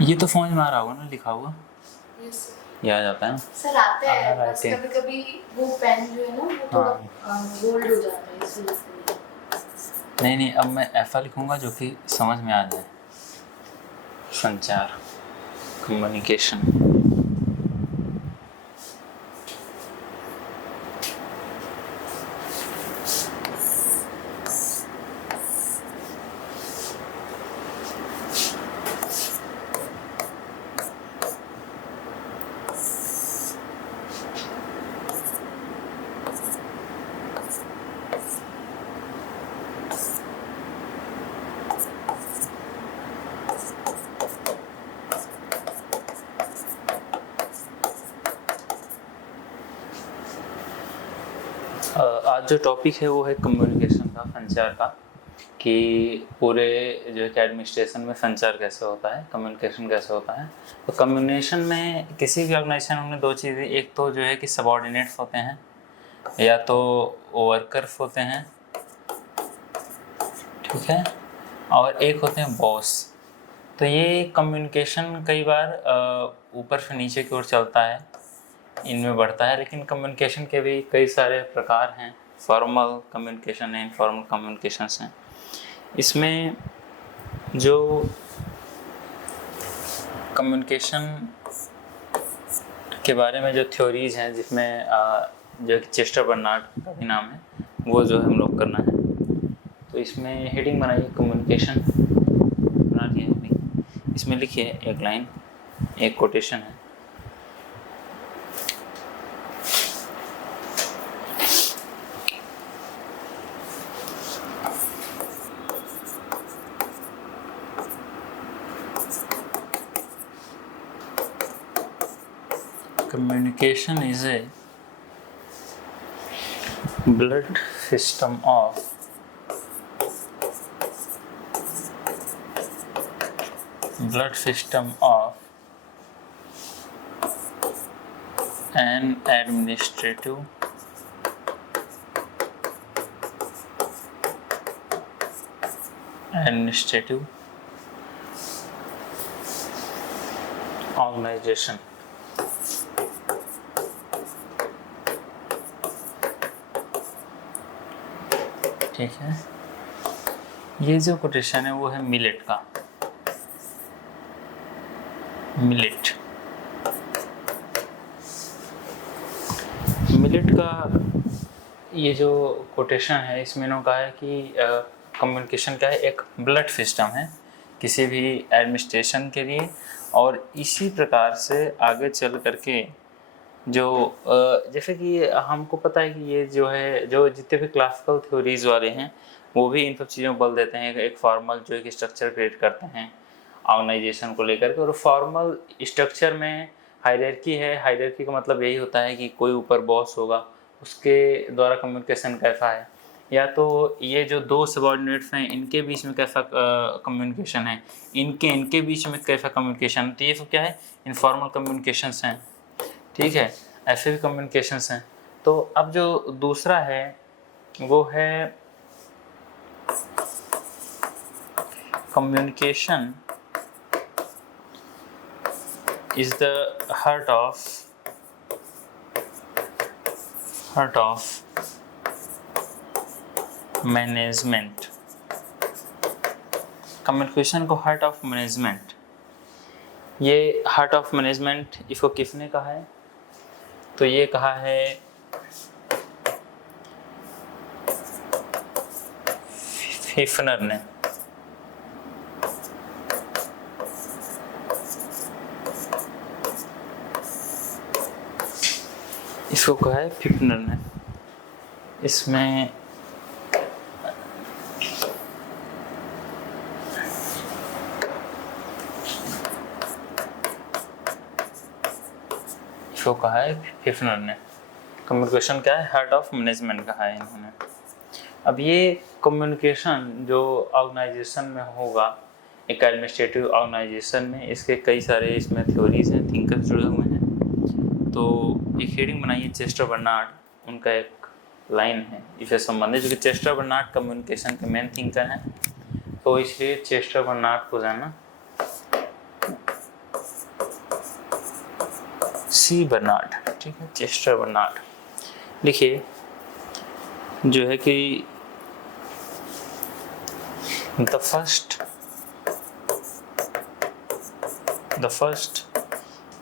ये तो समझ में आ रहा होगा ना लिखा हुआ, यस ये आ जाता है ना। सर आते हैं, हाँ, बस writing। कभी कभी वो पेन जो है ना वो थोड़ा हाँ। बोल्ड हो जाता है इसलिए। नहीं नहीं, अब मैं ऐसा लिखूंगा जो कि समझ में आ जाए। संचार, कम्युनिकेशन। आज जो टॉपिक है वो है कम्युनिकेशन का, संचार का, कि पूरे जो है एडमिनिस्ट्रेशन में संचार कैसे होता है, कम्युनिकेशन कैसे होता है। तो कम्युनिकेशन में किसी भी ऑर्गेनाइजेशन में दो चीज़ें, एक तो जो है कि सबऑर्डिनेट्स होते हैं या तो वर्कर्स होते हैं, ठीक है, और एक होते हैं बॉस। तो ये कम्युनिकेशन कई बार ऊपर से नीचे की ओर चलता है, इनमें बढ़ता है, लेकिन कम्युनिकेशन के भी कई सारे प्रकार हैं। फॉर्मल कम्युनिकेशन है, इनफॉर्मल कम्युनिकेशंस हैं। इसमें जो कम्युनिकेशन के बारे में जो थ्योरीज हैं, जिसमें जो चेस्टर बर्नार्ड का भी नाम है, वो जो हम लोग करना है। तो इसमें हेडिंग बनाइए, कम्युनिकेशन बना दिया हेडिंग, इसमें लिखिए एक लाइन, एक कोटेशन है। Communication is a blood system of an administrative organization। ठीक है, ये जो कोटेशन है वो है मिलेट का। मिलेट का ये जो कोटेशन है, इसमें इन्होंने कहा है कि कम्युनिकेशन क्या है, एक ब्लड सिस्टम है किसी भी एडमिनिस्ट्रेशन के लिए। और इसी प्रकार से आगे चल करके जो जैसे कि हमको पता है कि ये जो है, जो जितने भी क्लासिकल थ्योरीज वाले हैं वो भी इन सब चीज़ों को बल देते हैं। एक फॉर्मल जो एक स्ट्रक्चर क्रिएट करते हैं ऑर्गेनाइजेशन को लेकर के, और फॉर्मल स्ट्रक्चर में हायरार्की है। हायरार्की का मतलब यही होता है कि कोई ऊपर बॉस होगा, उसके द्वारा कम्युनिकेशन कैसा है, या तो ये जो दो सबऑर्डिनेट्स हैं इनके बीच में कैसा कम्युनिकेशन है, इनके बीच में कैसा कम्युनिकेशन। तो ये सब क्या है, इनफॉर्मल कम्युनिकेशंस हैं, ठीक है, ऐसे भी कम्युनिकेशंस हैं। तो अब जो दूसरा है वो है communication is the heart of management. Communication को हार्ट ऑफ मैनेजमेंट, ये हार्ट ऑफ मैनेजमेंट इसको किसने कहा है? तो ये कहा है हिफनर ने। इसको कहा है हिफनर ने। इसमें इसको कहा है हिफनर ने। कम्युनिकेशन क्या है, हार्ट ऑफ मैनेजमेंट कहा है इन्होंने। अब ये कम्युनिकेशन जो ऑर्गेनाइजेशन में होगा, एक एडमिनिस्ट्रेटिव ऑर्गेनाइजेशन में, इसके कई सारे इसमें थ्योरीज हैं, थिंकर्स जुड़े हुए हैं। तो एक हेडिंग बनाइए, चेस्टर बर्नार्ड, उनका एक लाइन है इससे संबंधित, जो कि चेस्टर बर्नार्ड कम्युनिकेशन के मेन थिंकर हैं। तो इसलिए चेस्टर बर्नार्ड को जाना। सी बर्नार्ड, ठीक है, चेस्टर बर्नार्ड। लिखिए जो है कि द फर्स्ट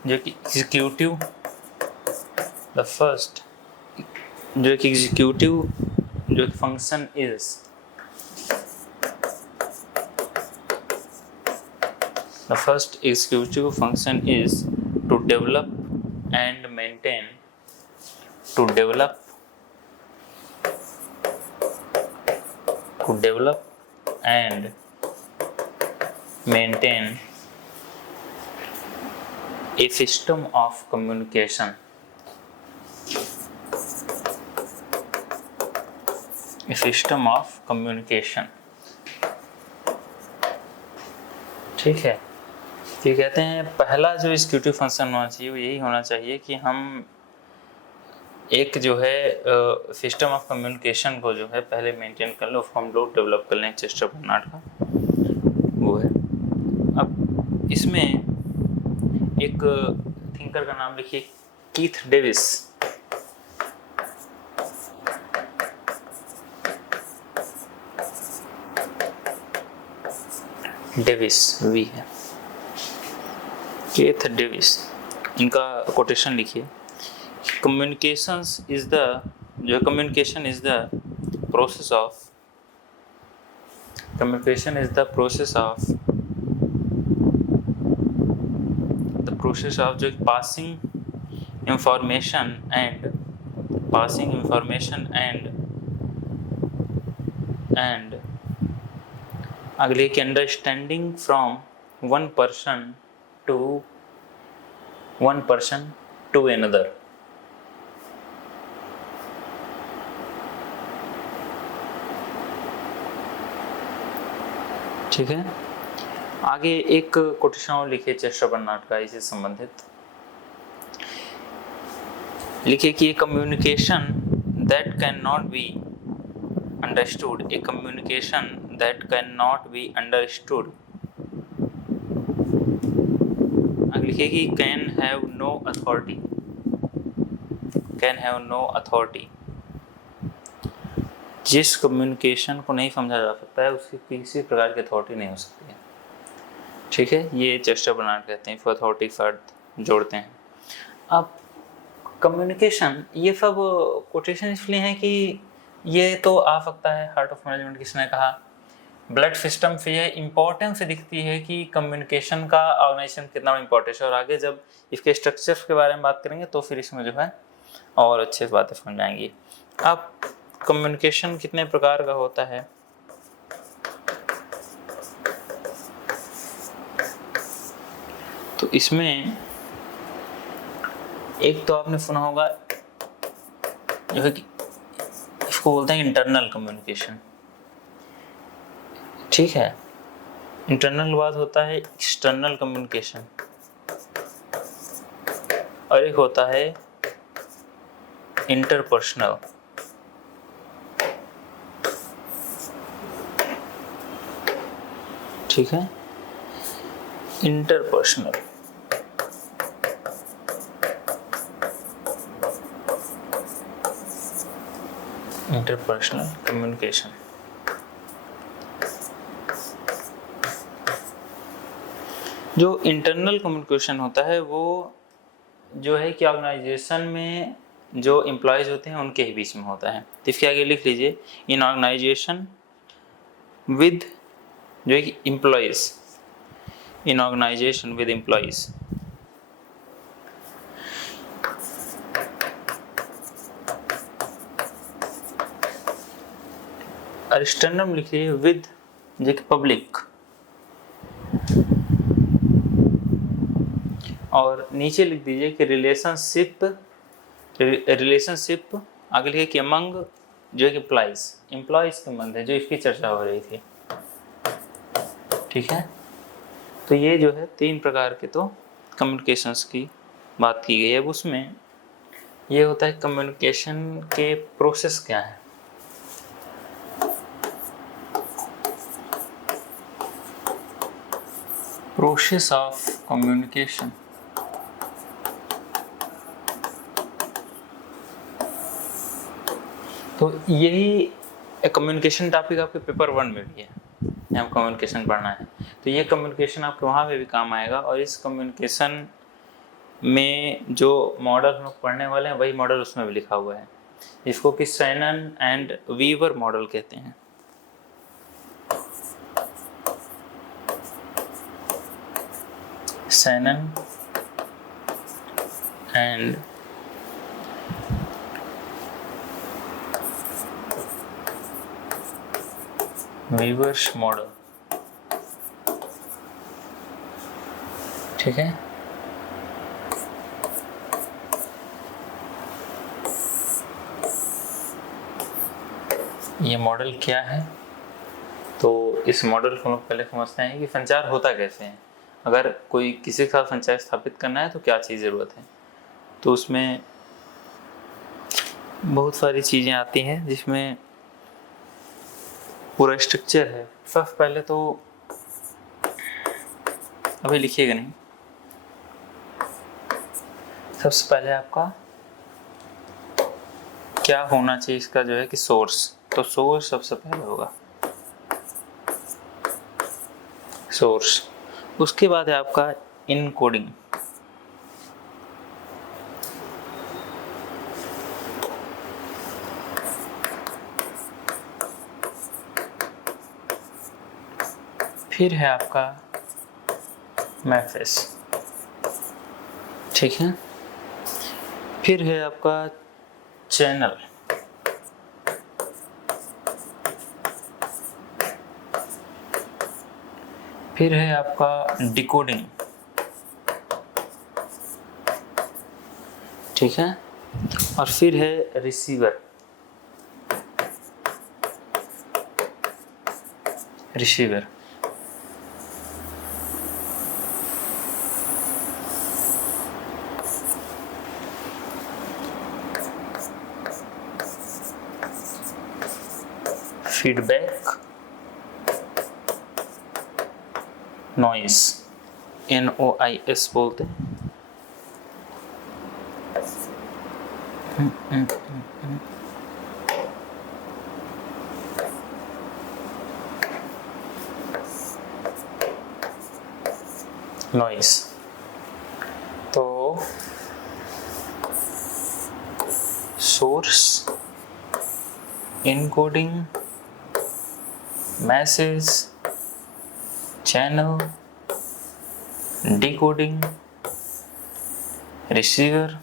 जो कि एग्जीक्यूटिव, द फर्स्ट जो कि एग्जीक्यूटिव जो function is, the first executive function is to develop and maintain, to develop and maintain a system of communication, a system of communication, ठीक है। ये कहते हैं पहला जो एग्जीक्यूटिव फंक्शन होना चाहिए वो यही होना चाहिए कि हम एक जो है सिस्टम ऑफ कम्युनिकेशन को जो है पहले मेंटेन कर लो, उसको हम लोग डेवलप कर लें। चेस्टर बर्नार्ड का वो है। अब इसमें एक थिंकर का नाम लिखिए, कीथ डेविस। डेविस वी है, कीथ डेविस, इनका कोटेशन लिखिए। Communications is the communication is the process of जो passing information and अगले की understanding from one person to another, ठीक है। आगे एक कोटेशन और लिखिए चेस्टर बर्नार्ड का इससे संबंधित। लिखिए कि communication that can not be understood, A communication that can not be understood. आगे लिखिए कि कैन हैव नो अथॉरिटी, जिस कम्युनिकेशन को नहीं समझा जा सकता है उसकी किसी प्रकार की अथॉरिटी नहीं हो सकती है, ठीक है। ये चेस्टर बर्नार्ड कहते हैं, फिर अथॉरिटी फर्द जोड़ते हैं। अब कम्युनिकेशन, ये सब कोटेशन इसलिए हैं कि ये तो आ सकता है हार्ट ऑफ मैनेजमेंट किसने कहा, ब्लड सिस्टम से ये इम्पोर्टेंस दिखती है कि कम्युनिकेशन का ऑर्गेनाइजेशन कितना इम्पोर्टेंस है। और आगे जब इसके स्ट्रक्चर के बारे में बात करेंगे तो फिर इसमें जो है और अच्छे से बातें समझ आएंगी। अब कम्युनिकेशन कितने प्रकार का होता है, तो इसमें एक तो आपने सुना होगा जो है कि इसको बोलते हैं इंटरनल कम्युनिकेशन, ठीक है। इंटरनल बात होता है एक्सटर्नल कम्युनिकेशन, और एक होता है इंटरपर्सनल, ठीक है, इंटरपर्सनल। कम्युनिकेशन जो इंटरनल कम्युनिकेशन होता है वो जो है कि ऑर्गेनाइजेशन में जो एम्प्लॉयज होते हैं उनके ही बीच में होता है। तो इसके आगे लिख लीजिए, इन ऑर्गेनाइजेशन विद जो है कि employees, in organization with employees. और एक्सटर्नल लिखिए विद जो कि पब्लिक, और नीचे लिख दीजिए कि रिलेशनशिप आगे लिखिए कि अमंग जो है कि एम्प्लॉयज के संबंध है, जो इसकी चर्चा हो रही थी, ठीक है। तो ये जो है तीन प्रकार के तो कम्युनिकेशंस की बात की गई है। अब उसमें ये होता है कम्युनिकेशन के प्रोसेस क्या है। प्रोसेस ऑफ कम्युनिकेशन, तो यही कम्युनिकेशन टॉपिक आपके पेपर 1 में भी है, यहाँ कम्युनिकेशन पढ़ना है। तो ये कम्युनिकेशन आपके वहाँ पे भी काम आएगा, और इस कम्युनिकेशन में जो मॉडल हम लोग पढ़ने वाले हैं वही मॉडल उसमें भी लिखा हुआ है, जिसको कि शैनन एंड वीवर मॉडल कहते हैं। शैनन एंड वीवर्स मॉडल, ठीक है। ये मॉडल क्या है? तो इस मॉडल को हम लोग पहले समझते हैं कि संचार होता कैसे है। अगर कोई किसी के साथ संचार स्थापित करना है तो क्या चीज़ ज़रूरत है, तो उसमें बहुत सारी चीज़ें आती हैं, जिसमें पूरा स्ट्रक्चर है। सबसे पहले तो अभी लिखिएगा नहीं, सबसे पहले आपका क्या होना चाहिए इसका जो है कि सोर्स, तो सोर्स सबसे पहले होगा, सोर्स। उसके बाद है आपका इनकोडिंग, फिर है आपका मैसेज, ठीक है। फिर है आपका चैनल, फिर है आपका डिकोडिंग, ठीक है। और फिर है receiver, receiver. Feedback, noise, NOIS बोलते हैं। नॉइस। तो source, encoding, message, channel, decoding, receiver,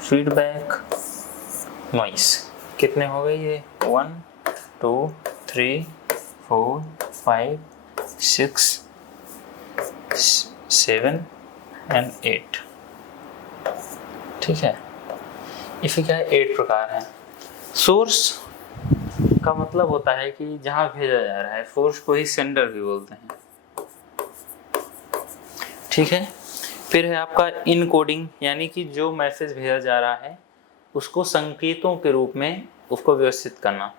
feedback, noise. कितने हो गए ये? 1 2 3 4 5 6 7 एंड 8, ठीक है। इसके क्या है? 8 प्रकार हैं। सोर्स का मतलब होता है कि जहाँ भेजा जा रहा है, सोर्स को ही सेंडर भी बोलते हैं, ठीक है। फिर है आपका इनकोडिंग, यानी कि जो मैसेज भेजा जा रहा है उसको संकेतों के रूप में उसको व्यवस्थित करना।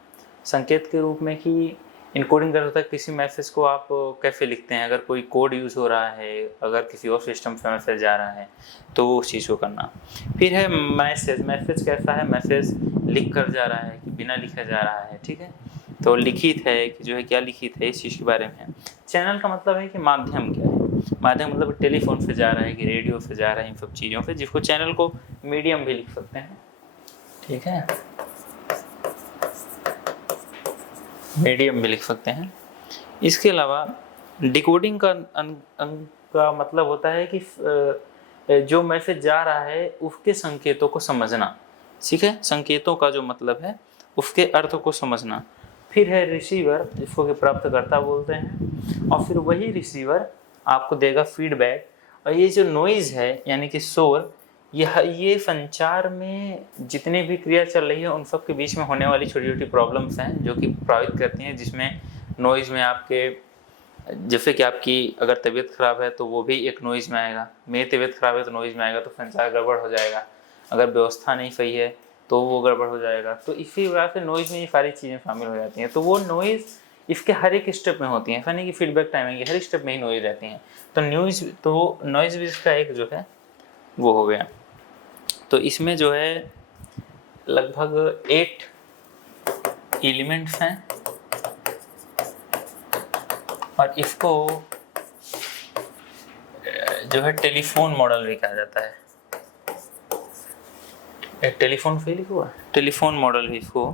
संकेत के रूप में कि इनकोडिंग कर होता है, किसी मैसेज को आप कैसे लिखते हैं, अगर कोई कोड यूज़ हो रहा है, अगर किसी और सिस्टम से मैसेज जा रहा है तो वो उस चीज़ को करना। फिर है मैसेज, मैसेज कैसा है? मैसेज लिख कर जा रहा है कि बिना लिखा जा रहा है, ठीक है। तो लिखित है कि जो है क्या लिखित है, इस चीज़ के बारे में है। चैनल का मतलब है कि माध्यम क्या है, माध्यम मतलब टेलीफोन से जा रहा है कि रेडियो से जा रहा है, इन सब चीज़ों पे, जिसको चैनल को मीडियम भी लिख सकते हैं, ठीक है, मीडियम भी लिख सकते हैं। इसके अलावा डिकोडिंग का मतलब होता है कि जो मैसेज जा रहा है उसके संकेतों को समझना, ठीक है, संकेतों का जो मतलब है उसके अर्थ को समझना। फिर है रिसीवर, जिसको कि प्राप्तकर्ता बोलते हैं, और फिर वही रिसीवर आपको देगा फीडबैक। और ये जो नॉइज़ है यानी कि शोर, ये संचार में जितनी भी क्रिया चल रही है उन सब के बीच में होने वाली छोटी छोटी प्रॉब्लम्स हैं जो कि प्रभावित करती हैं, जिसमें नॉइज़ में आपके, जैसे कि आपकी अगर तबीयत ख़राब है तो वो भी एक नॉइज़ में आएगा, मेरी तबीयत ख़राब है तो नॉइज़ में आएगा, तो संचार गड़बड़ हो जाएगा। अगर व्यवस्था नहीं सही है तो वो गड़बड़ हो जाएगा। तो इसी वजह से नॉइज़ में ये सारी चीज़ें शामिल हो जाती हैं। तो वो नॉइज़ इसके हर एक स्टेप में होती हैं, ऐसा नहीं कि फीडबैक टाइमिंग की हर स्टेप में ही नॉइज़ रहती हैं। तो नॉइज़ भी इसका एक जो है वो हो गया। तो इसमें जो है लगभग 8 एलिमेंट्स हैं और इसको जो है टेलीफोन मॉडल भी कहा जाता है। एक टेलीफोन फील हुआ, टेलीफोन मॉडल भी इसको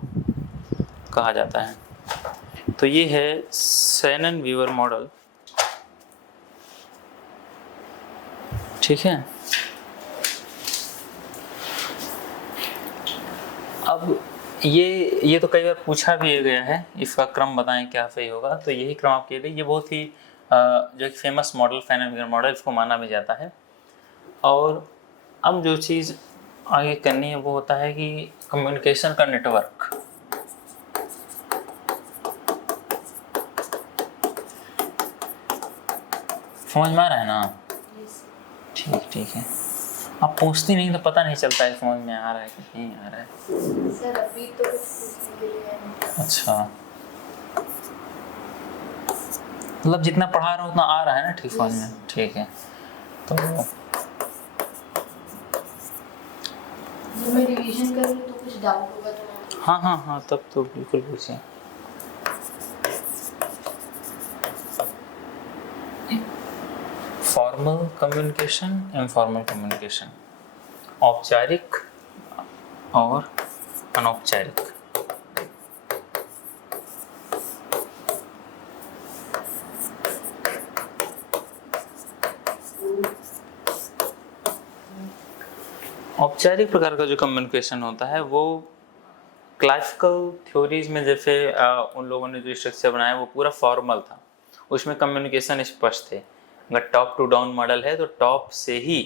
कहा जाता है। तो ये है शैनन वीवर मॉडल, ठीक है। अब ये तो कई बार पूछा भी गया है, इसका क्रम बताएं क्या सही होगा, तो यही क्रम आपके लिए, ये बहुत ही जो एक famous model Shannon Weaver model, इसको माना भी जाता है। और अब जो चीज़ आगे करनी है वो होता है कि कम्युनिकेशन का नेटवर्क। समझ में आ रहा है ना? ठीक है। आप पूछती नहीं तो पता नहीं चलता है समझ में आ रहा है कि नहीं आ रहा है। सर अभी तो कुछ पूछने के लिए नहीं। अच्छा, मतलब जितना पढ़ा रहा हूँ उतना आ रहा है ना, ठीक समझ में? ठीक है। तो जब मैं रिवीजन कर रही हूँ तो कुछ डाउट होगा तो हाँ, तब तो बिल्कुल पूछिए। फॉर्मल कम्युनिकेशन, इनफॉर्मल कम्युनिकेशन, औपचारिक और अनौपचारिक। औपचारिक प्रकार का जो कम्युनिकेशन होता है वो क्लासिकल थ्योरीज में जैसे उन लोगों ने जो स्ट्रक्चर बनाया वो पूरा फॉर्मल था, उसमें कम्युनिकेशन स्पष्ट थे। अगर टॉप टू डाउन मॉडल है तो टॉप से ही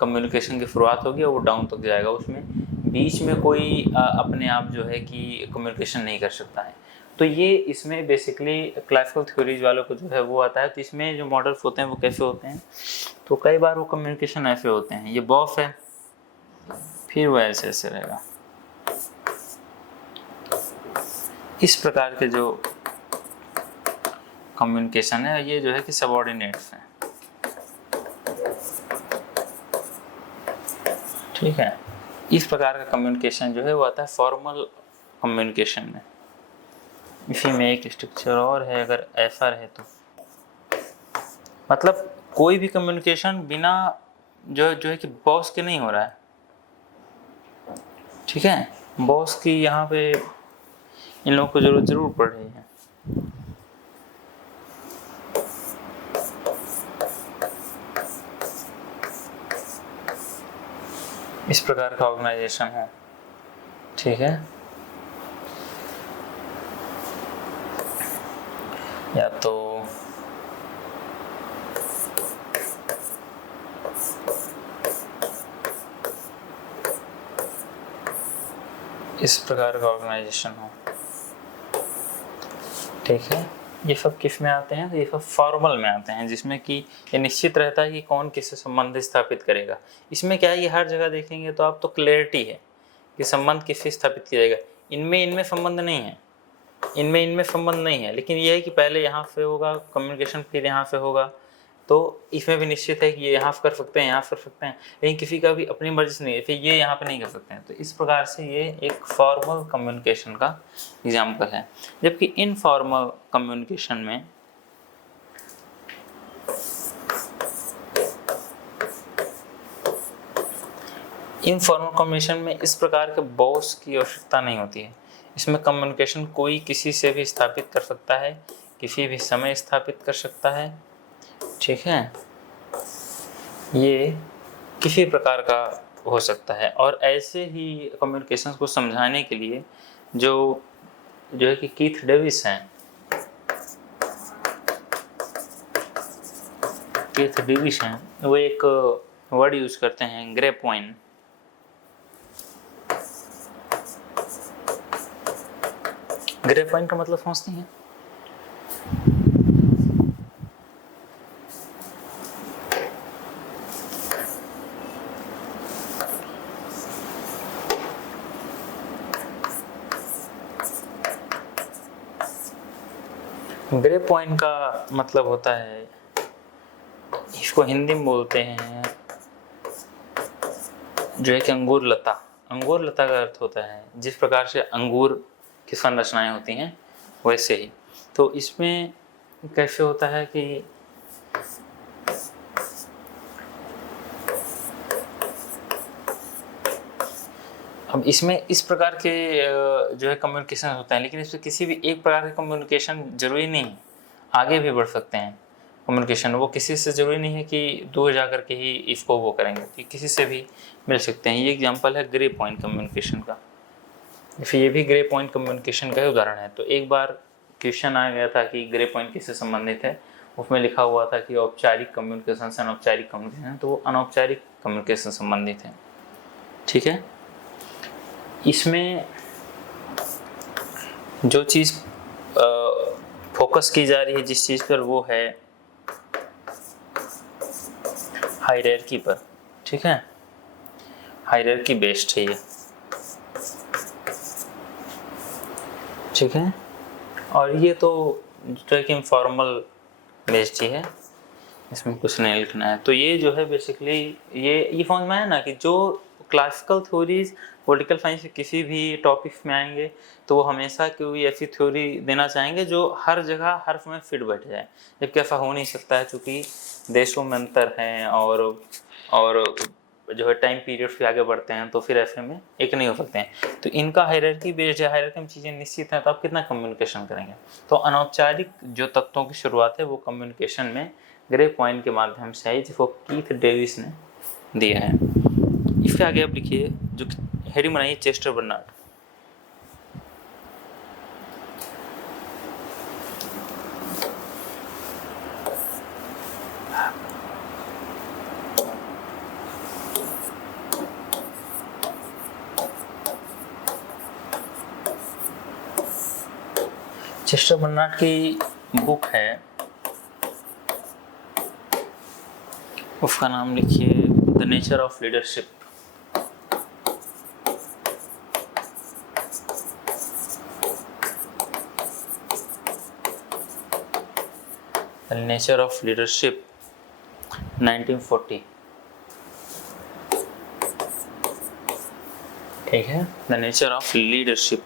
कम्युनिकेशन की शुरुआत होगी और वो डाउन तक जाएगा, उसमें बीच में कोई अपने आप जो है कि कम्युनिकेशन नहीं कर सकता है। तो ये इसमें बेसिकली क्लासिकल थ्योरीज वालों को जो है वो आता है। तो इसमें जो मॉडल्स होते हैं वो कैसे होते हैं, तो कई बार वो कम्युनिकेशन ऐसे होते हैं, ये बॉस है, फिर वो ऐसे रहेगा। इस प्रकार के जो कम्युनिकेशन है ये जो है कि सबऑर्डिनेट्स हैं, ठीक है। इस प्रकार का कम्युनिकेशन जो है वो आता है फॉर्मल कम्युनिकेशन में। इसी में एक स्ट्रक्चर और है, अगर ऐसा रहे तो मतलब कोई भी कम्युनिकेशन बिना जो है कि बॉस के नहीं हो रहा है, ठीक है। बॉस की यहाँ पे इन लोगों को जरूरत जरूर पड़ रही है। इस प्रकार का ऑर्गेनाइजेशन है, ठीक है। या तो इस प्रकार का ऑर्गेनाइजेशन हो, ठीक है। ये सब किस में आते हैं, तो ये सब फॉर्मल में आते हैं, जिसमें कि ये निश्चित रहता है कि कौन किससे संबंध स्थापित करेगा। इसमें क्या है, ये हर जगह देखेंगे तो आप तो क्लैरिटी है कि संबंध किससे स्थापित किया जाएगा। इनमें संबंध नहीं है, इनमें संबंध नहीं है, लेकिन ये है कि पहले यहाँ से होगा कम्युनिकेशन, फिर यहाँ से होगा। तो इसमें भी निश्चित है कि ये यहाँ कर सकते हैं, यहाँ कर सकते हैं, लेकिन किसी का भी अपनी मर्जी से नहीं है, फिर ये यहाँ पे नहीं कर सकते हैं। तो इस प्रकार से ये एक फॉर्मल कम्युनिकेशन का एग्जाम्पल है। जबकि इनफॉर्मल कम्युनिकेशन में इस प्रकार के बॉस की आवश्यकता नहीं होती है। इसमें कम्युनिकेशन कोई किसी से भी स्थापित कर सकता है, किसी भी समय स्थापित कर सकता है, ठीक है। ये किसी प्रकार का हो सकता है। और ऐसे ही कम्युनिकेशन को समझाने के लिए जो है कि कीथ डेविस हैं, वो एक वर्ड यूज करते हैं, ग्रेप वाइन। ग्रेप वाइन का मतलब समझती हैं? ग्रेप वाइन का मतलब होता है, इसको हिंदी में बोलते हैं जो है कि अंगूर लता। अंगूर लता का अर्थ होता है जिस प्रकार से अंगूर की संरचनाएं होती हैं वैसे ही। तो इसमें कैसे होता है कि अब इसमें इस प्रकार के जो है कम्युनिकेशन होता है, लेकिन इसमें किसी भी एक प्रकार के कम्युनिकेशन जरूरी नहीं है, आगे भी बढ़ सकते हैं कम्युनिकेशन। वो किसी से ज़रूरी नहीं है कि दूर जा कर के ही इसको वो करेंगे, तो किसी से भी मिल सकते हैं। ये एग्जांपल है ग्रे पॉइंट कम्युनिकेशन का, फिर ये भी ग्रे पॉइंट कम्युनिकेशन का ही उदाहरण है। तो एक बार क्वेश्चन आ गया था कि ग्रे पॉइंट किससे संबंधित है, उसमें लिखा हुआ था कि औपचारिक कम्युनिकेशन से अनौपचारिक कम्युनिकेशन, तो वो अनौपचारिक कम्युनिकेशन संबंधित है। ठीक है, इसमें जो चीज़ फोकस की जा रही है जिस चीज़ पर, वो है हायरार्की पर। ठीक है, हायरार्की बेस्ड है ये। ठीक है, और ये तो जो है कि इनफॉर्मल बेस्ड ही है, इसमें कुछ नहीं लिखना है। तो ये जो है बेसिकली ये समझ में है ना कि जो क्लासिकल थ्योरीज पॉलिटिकल साइंस के किसी भी टॉपिक्स में आएंगे तो वो हमेशा कोई ऐसी थ्योरी देना चाहेंगे जो हर जगह हर समय फिट बैठ जाए, जबकि ऐसा हो नहीं सकता है क्योंकि देशों में अंतर हैं और जो है टाइम पीरियड से आगे बढ़ते हैं, तो फिर ऐसे में एक नहीं हो सकते हैं। तो इनका हायरार्की बेस्ड है, हायरार्की में चीज़ें निश्चित हैं, तो आप कितना कम्युनिकेशन करेंगे। तो अनौपचारिक जो तत्वों की शुरुआत है वो कम्युनिकेशन में ग्रे पॉइंट के माध्यम से आई, जिसको कीथ डेविस ने दिया है। इसके आगे आप लिखिए जो हेडिंग बनाइए चेस्टर बर्नार्ड। चेस्टर बर्नार्ड की बुक है, उसका नाम लिखिए the nature of leadership. The nature of leadership 1940। ठीक है, द नेचर ऑफ लीडरशिप।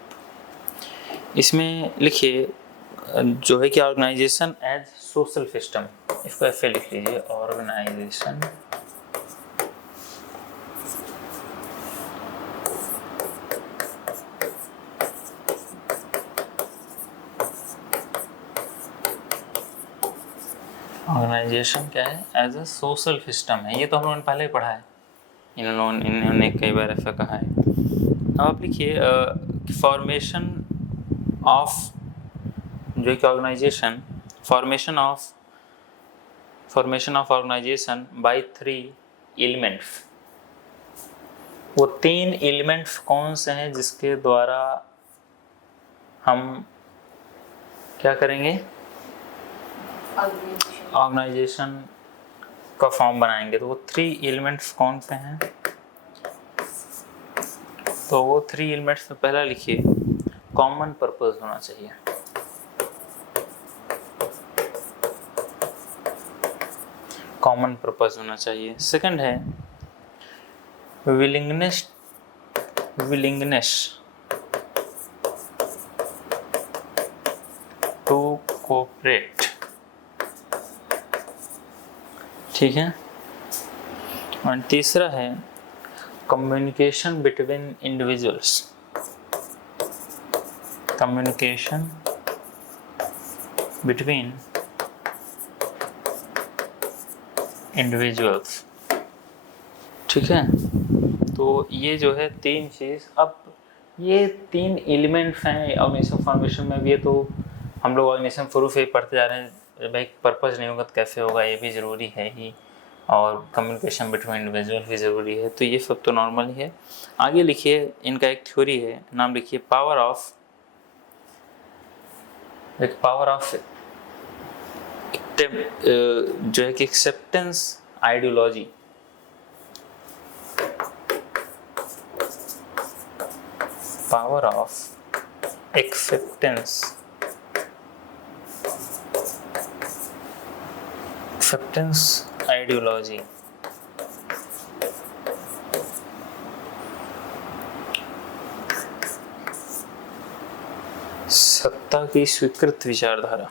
इसमें लिखिए जो है कि ऑर्गेनाइजेशन एज सोशल सिस्टम, इसको ऐसे लिख लीजिए, ऑर्गेनाइजेशन ऑर्गेनाइजेशन क्या है, एज अ सोशल सिस्टम है। ये तो हम लोगों ने पहले ही पढ़ा है, इन्होंने कई बार ऐसा कहा है। अब आप लिखिए फॉर्मेशन ऑफ जो है कि organization, formation of organization by 3 elements. वो 3 एलिमेंट्स कौन से हैं जिसके द्वारा हम क्या करेंगे, ऑर्गेनाइजेशन का फॉर्म बनाएंगे। तो वो 3 एलिमेंट्स कौन से हैं, तो वो 3 एलिमेंट्स में पहला लिखिए कॉमन पर्पस होना चाहिए। कॉमन पर्पस होना चाहिए। सेकंड है विलिंगनेस टू कोऑपरेट। ठीक है, और तीसरा है communication between individuals. Communication between individuals. ठीक है, तो ये जो है 3 चीज़। अब ये 3 एलिमेंट्स हैं ऑर्गेनाइजेशन फॉर्मेशन में भी। ये तो हम लोग ऑर्गेनाइजेशन शुरू से ही पढ़ते जा रहे हैं, भाई पर्पस नहीं होगा तो कैसे होगा, ये भी ज़रूरी है ही, और कम्युनिकेशन बिटवीन इंडिविजुअल भी ज़रूरी है। तो ये सब तो नॉर्मल ही है। आगे लिखिए, इनका एक थ्योरी है, नाम लिखिए पावर ऑफ जो है कि acceptance ideology. Power of acceptance ideology. सत्ता की स्वीकृत विचारधारा।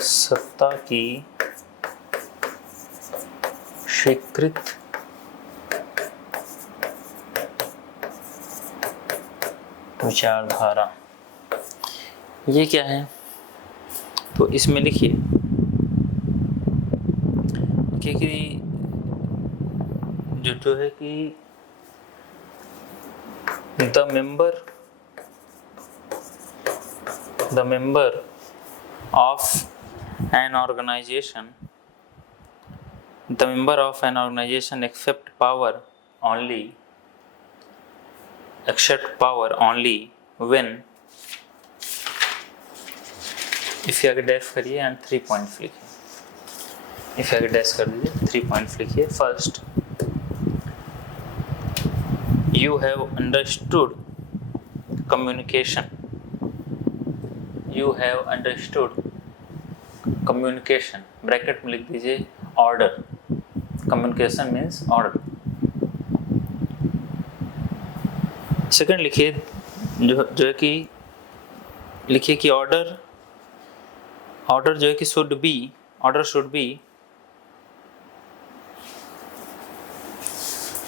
सत्ता की स्वीकृत विचारधारा, ये क्या है? तो इसमें लिखिए कि जो है कि the member of an organization accept power only when, if आगे डैश करिए एंड 3 पॉइंट्स लिखिए, if आगे डैश कर दीजिए 3 पॉइंट्स लिखिए। First, you have understood communication, bracket में लिख दीजिए order, communication means order. Second लिखिए जो है कि लिखिए कि ऑर्डर जो है कि शुड बी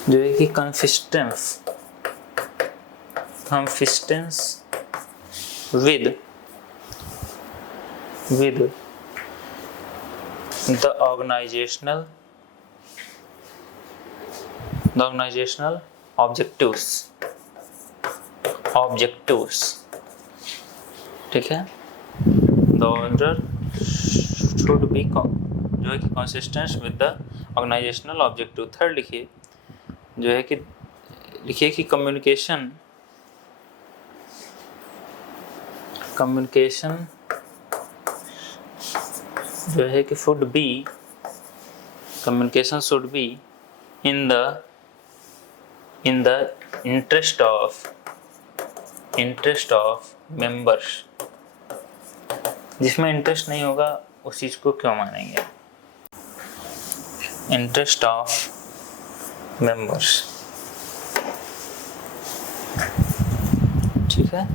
जो है कि consistence with the organizational objectives, ठीक है। The order should be जो है कि consistent with the organizational objective। Third लिखिए जो है कि लिखिए कि कम्युनिकेशन जो है कि communication should be in the interest of members। जिसमें इंटरेस्ट नहीं होगा उस चीज को क्यों मानेंगे? इंटरेस्ट ऑफ मेंबर्स, ठीक है।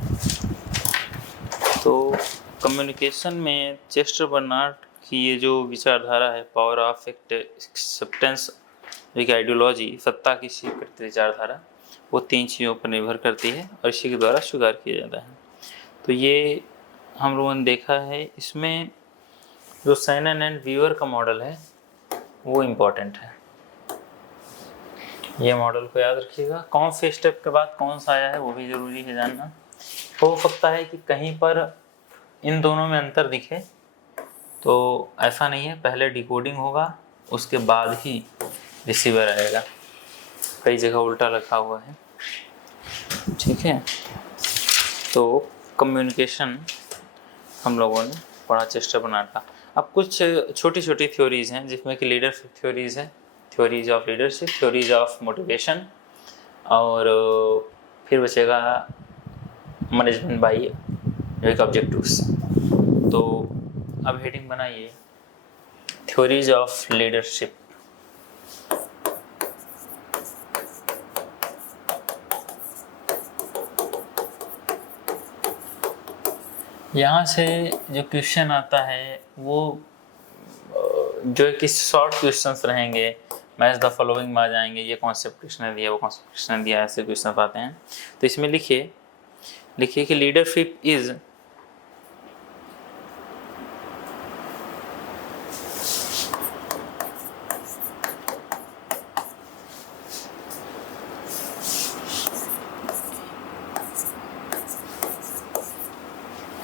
तो कम्युनिकेशन में चेस्टर बर्नार्ड की ये जो विचारधारा है, पावर ऑफ एक्सेप्टेंस एक आइडियोलॉजी, सत्ता की स्वीकृत विचारधारा, वो 3 चीज़ों पर निर्भर करती है और इसी के द्वारा स्वीकार किया जाता है। तो ये हम लोगों ने देखा है। इसमें जो सैनन एंड वीवर का मॉडल है वो इम्पोर्टेंट है, ये मॉडल को याद रखिएगा। कौन से स्टेप के बाद कौन सा आया है वो भी ज़रूरी है जानना। हो सकता है कि कहीं पर इन दोनों में अंतर दिखे, तो ऐसा नहीं है, पहले डिकोडिंग होगा उसके बाद ही रिसीवर आएगा, कई जगह उल्टा रखा हुआ है, ठीक है। तो कम्युनिकेशन हम लोगों ने पढ़ा चेस्टर बर्नार्ड का। अब कुछ छोटी छोटी थ्योरीज हैं जिसमें कि लीडरशिप थ्योरीज है, theories of leadership, theories of motivation, और फिर बचेगा मैनेजमेंट बाय एक ऑब्जेक्टिव्स। तो अब हेडिंग बनाइए थ्योरीज ऑफ लीडरशिप। यहाँ से जो क्वेश्चन आता है वो जो है कि शॉर्ट क्वेश्चंस रहेंगे, मैच द फॉलोइंग में आ जाएंगे, ये कॉन्सेप्ट किसने दिया, वो कॉन्सेप्ट किसने दिया, ऐसे क्वेश्चन आते हैं। तो इसमें लिखिए कि लीडरशिप इज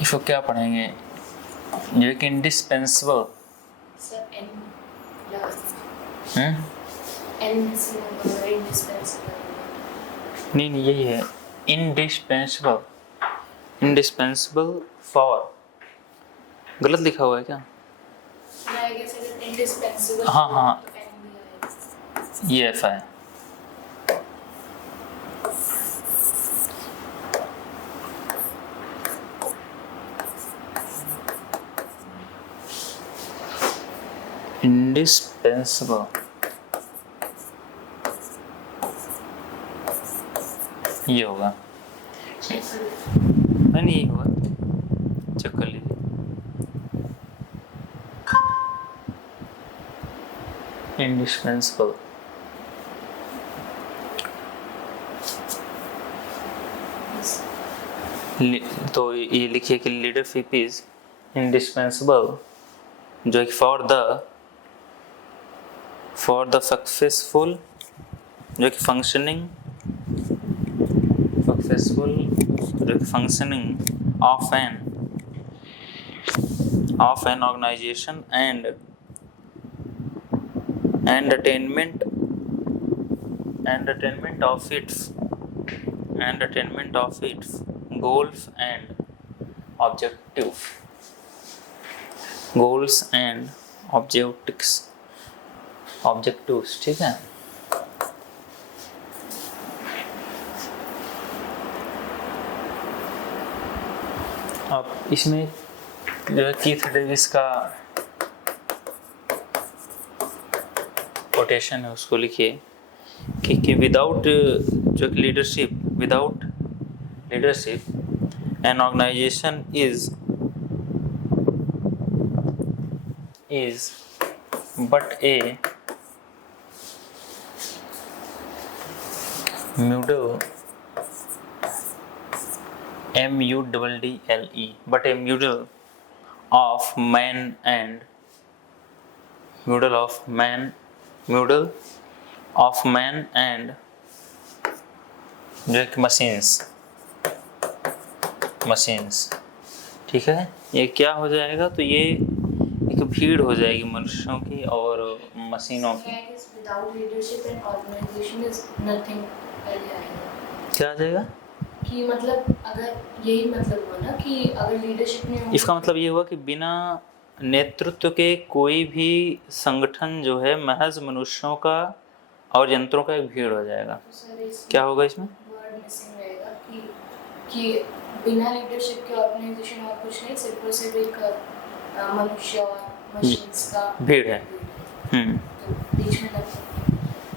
इसको क्या पढ़ेंगे, जो कि इंडिस्पेंसिबल, नहीं यही है, इंडिस्पेंसिबल फॉर, गलत लिखा हुआ है क्या? हाँ ये ऐसा है। इंडिस्पेंसिबल, ये होगा। नहीं यही हुआ, चेक कर लीजिए। इंडिस्पेंसिबल, तो ये लिखिए कि लीडरशिप इज इंडिस्पेंसिबल, जो कि फॉर द सक्सेसफुल, जो कि functioning of an organization and attainment of its goals and objectives, ठीक है। अब इसमें जो है कीथ डेविस का कोटेशन है उसको लिखिए कि without leadership an organization is but a muddle of man and जो एक मशीन्स, ठीक है। ये क्या हो जाएगा, तो ये एक भीड़ हो जाएगी मनुष्यों की और मशीनों की। क्या आ जाएगा कि मतलब अगर यही मतलब हुआ ना कि अगर लीडरशिप नहीं होगी, इसका मतलब ये हुआ कि बिना नेतृत्व के कोई भी संगठन जो है महज मनुष्यों का और यंत्रों का एक भीड़ हो जाएगा। तो क्या होगा इसमें? वर्ड मिसिंग रहेगा कि बिना लीडरशिप के ऑर्गेनाइजेशन और कुछ नहीं, सिर्फ और सिर्फ एक मनुष्य और मशीन्स का भीड़ है। तो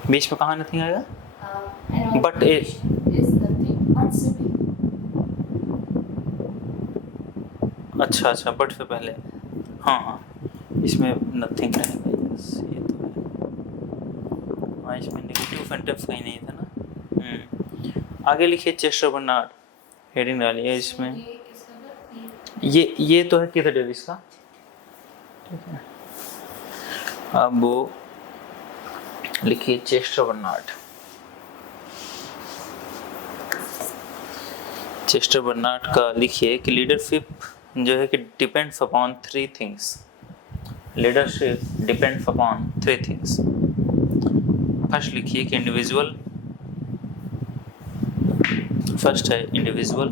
बीच में कहाँ नथिंग आएगा? But is nothing but simple. अच्छा, बट से पहले हाँ इसमें नथिंग रहेगा। ये तो है, हाँ इसमें नेगेटिव सेंटेंस कहीं नहीं था ना। आगे लिखिए चेस्टर बर्नार्ड, हेडिंग डालिए इसमें। ये तो है कीथ डेविस का, ठीक है। अब वो लिखिए चेस्टर बर्नार्ड का लिखिए कि लीडरशिप जो है कि depends upon three things. First लिखिए कि फर्स्ट है इंडिविजुअल,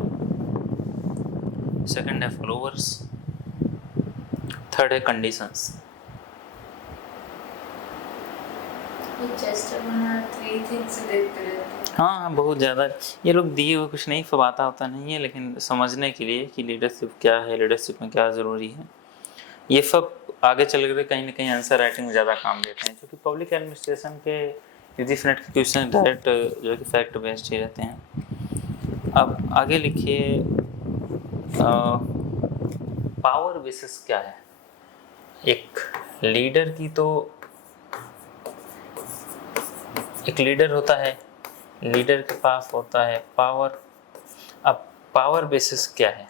सेकंड है फॉलोअर्स, थर्ड है कंडीशंस। हाँ बहुत ज़्यादा ये लोग दिए हुए कुछ नहीं फबाता होता नहीं है, लेकिन समझने के लिए कि लीडरशिप क्या है, लीडरशिप में क्या ज़रूरी है, ये सब आगे चल कर कहीं ना कहीं आंसर राइटिंग में ज़्यादा काम देते हैं। क्योंकि पब्लिक एडमिनिस्ट्रेशन के यूजीफनेट के क्वेश्चन डायरेक्ट जो कि फैक्ट बेस्ड ही रहते हैं। अब आगे लिखिए पावर बेसिस क्या है। एक लीडर की तो एक लीडर होता है, लीडर के पास होता है पावर। अब पावर बेसिस क्या है,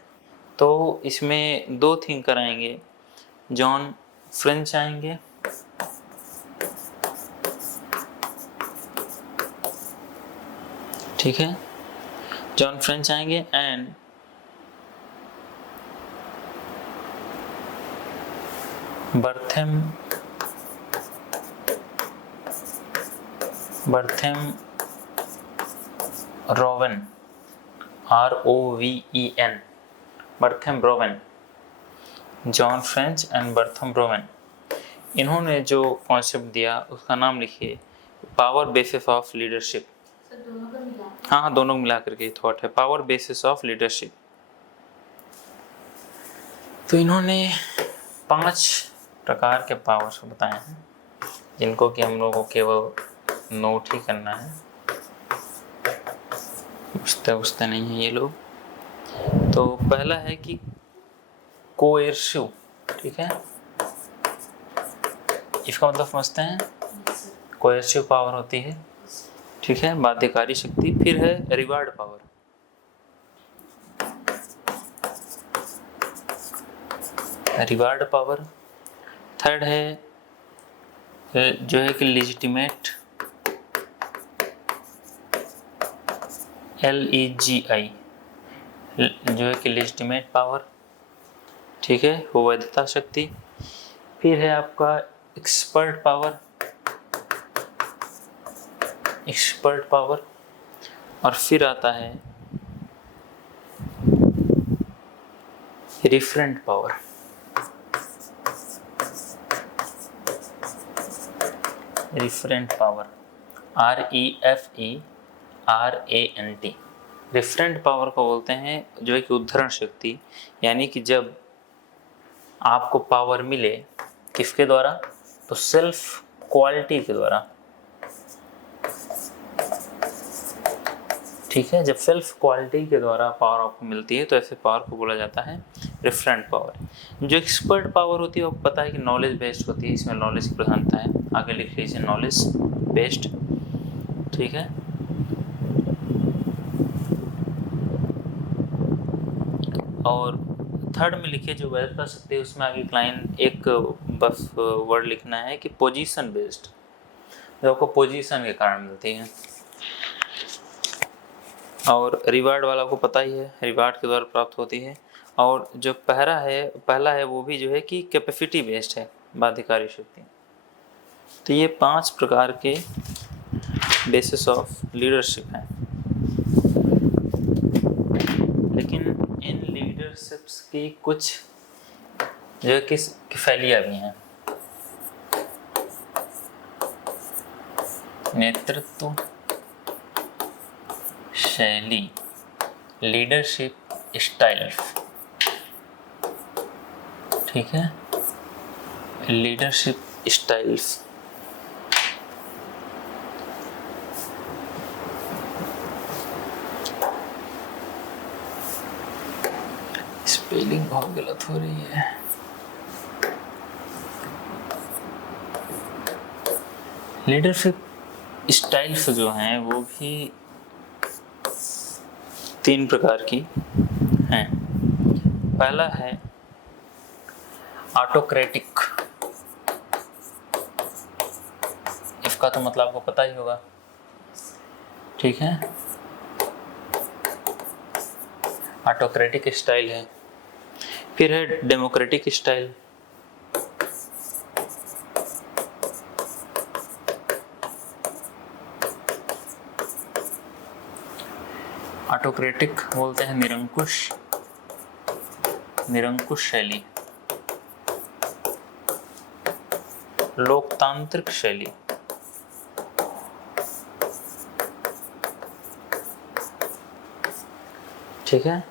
तो इसमें दो थिंग कराएंगे। जॉन फ्रेंच आएंगे, ठीक है, जॉन फ्रेंच आएंगे and Bertram Raven, ROVEN, Bertram Raven, John French and Bertram Raven. इन्होंने जो कॉन्सेप्ट दिया उसका नाम लिखिए पावर बेसिस ऑफ लीडरशिप। हाँ दोनों मिला करके थॉट है पावर बेसिस ऑफ लीडरशिप। तो इन्होंने 5 प्रकार के पावर्स बताए हैं, जिनको कि हम लोगों को केवल नोट ही करना है, उछते नहीं है ये लोग। तो पहला है कि कोएर्सिव, ठीक है, इसका मतलब समझते हैं, कोएर्सिव पावर होती है, ठीक है, बाध्यकारी शक्ति। फिर है reward power, reward power. Third है जो है कि लेजिटिमेट, LEGI, जो है कि लेजिटिमेट पावर, ठीक है, वो वैधता शक्ति। फिर है आपका एक्सपर्ट पावर, एक्सपर्ट पावर। और फिर आता है referent power, referent power, REFERANT। Referent power को बोलते हैं जो है कि उद्धरण शक्ति, यानी कि जब आपको पावर मिले किसके द्वारा, तो सेल्फ क्वालिटी के द्वारा, ठीक है, जब सेल्फ क्वालिटी के द्वारा पावर आपको मिलती है तो ऐसे पावर को बोला जाता है रिफरेंट पावर। जो एक्सपर्ट पावर होती है आपको पता है कि नॉलेज बेस्ड होती है, इसमें नॉलेज की प्रधानता है, आगे लिख लीजिए नॉलेज बेस्ड, ठीक है। और थर्ड में लिखिए जो वैधता शक्ति है, उसमें आगे लाइन एक बस वर्ड लिखना है कि पोजीशन बेस्ड, जो आपको पोजीशन के कारण मिलती है। और रिवार्ड वाला को पता ही है, रिवार्ड के द्वारा प्राप्त होती है। और जो पहला है वो भी जो है कि कैपेसिटी बेस्ड है, बाध्यकारी शक्ति। तो ये 5 प्रकार के बेसिस ऑफ लीडरशिप हैं। लेकिन इन लीडरशिप्स की कुछ जो है कि फैलियाँ भी हैं। नेतृत्व शैली, लीडरशिप स्टाइल, ठीक है, लीडरशिप स्टाइल्स। स्पेलिंग बहुत गलत हो रही है। लीडरशिप स्टाइल्स जो हैं वो भी 3 प्रकार की हैं। पहला है ऑटोक्रेटिक, इसका तो मतलब आपको पता ही होगा, ठीक है, ऑटोक्रेटिक स्टाइल है। फिर है डेमोक्रेटिक स्टाइल, ऑटोक्रेटिक बोलते हैं निरंकुश शैली, लोकतांत्रिक शैली, ठीक है।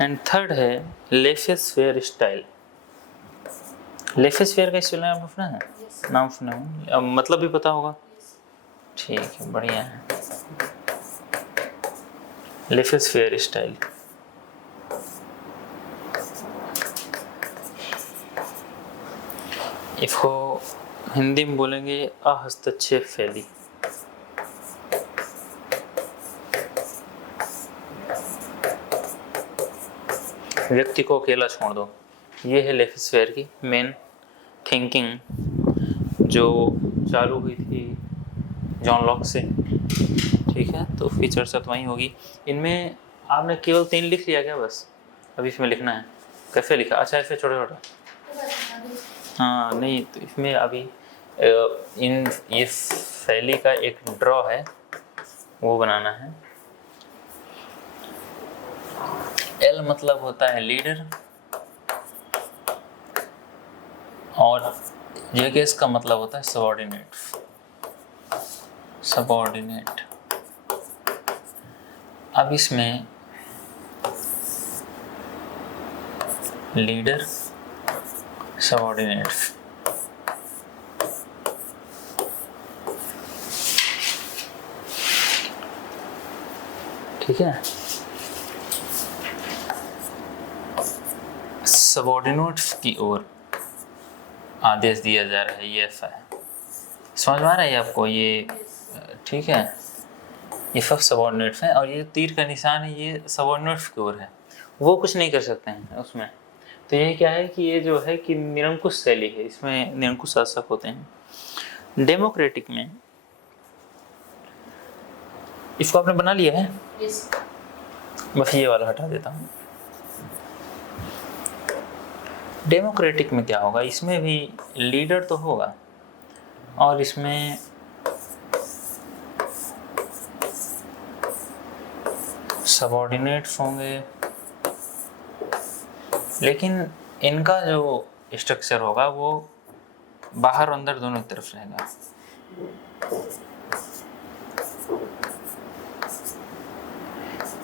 एंड थर्ड है लेफेसफेयर स्टाइल। लेफेसफेयर का स्पेलिंग आपने सुना है? नाम सुना है, अब मतलब भी पता होगा, ठीक है, बढ़िया है। लेफेसफेयर स्टाइल, इसको हिंदी में बोलेंगे अहस्तक्षेप शैली। व्यक्ति को अकेला छोड़ दो, ये है लेफेसफेयर की मेन थिंकिंग, जो चालू हुई थी जॉन लॉक से, ठीक है। तो उसकी चर्चा तो वहीं होगी। इनमें आपने केवल 3 लिख लिया क्या बस? अभी इसमें लिखना है, कैसे लिखा? अच्छा ऐसे छोटा छोटा, हाँ नहीं, तो इसमें अभी ये शैली का एक ड्रॉ है, वो बनाना है। एल मतलब होता है लीडर, और ये केस का मतलब होता है सबऑर्डिनेट। अब इसमें लीडर, सबऑर्डिनेट, ठीक है। सबऑर्डिनेट्स की ओर आदेश दिया जा रहा है, ये ऐसा है। समझ में आ रहा है आपको ये? ठीक है, ये सब सबऑर्डिनेट्स हैं और ये तीर का निशान है, ये सबऑर्डिनेट्स की ओर है, वो कुछ नहीं कर सकते हैं उसमें। तो ये क्या है कि ये जो है कि निरंकुश शैली है, इसमें निरंकुश शासक होते हैं। डेमोक्रेटिक में इसको आपने बना लिया है, बस ये वाला हटा देता हूँ। डेमोक्रेटिक में क्या होगा, इसमें भी लीडर तो होगा और इसमें सबऑर्डिनेट्स होंगे, लेकिन इनका जो स्ट्रक्चर होगा वो बाहर अंदर दोनों तरफ रहेगा।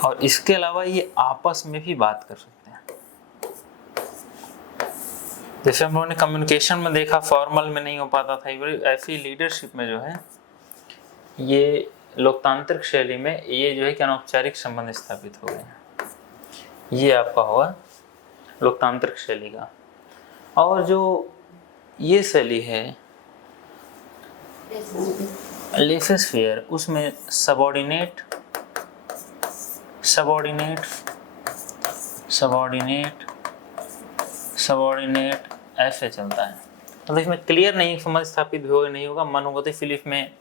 और इसके अलावा ये आपस में भी बात कर सकते हैं। जैसे हम लोगों ने कम्युनिकेशन में देखा, फॉर्मल में नहीं हो पाता था, ऐसी लीडरशिप में जो है ये लोकतांत्रिक शैली में ये जो है कि अनौपचारिक संबंध स्थापित हो गए हैं। ये आपका होगा लोकतांत्रिक शैली का। और जो ये शैली है लेसेस-फेयर, उसमें सबऑर्डिनेट ऐसे चलता है। मतलब इसमें क्लियर नहीं समझ स्थापित भी होगा नहीं होगा, मन होगा तो फिलिप में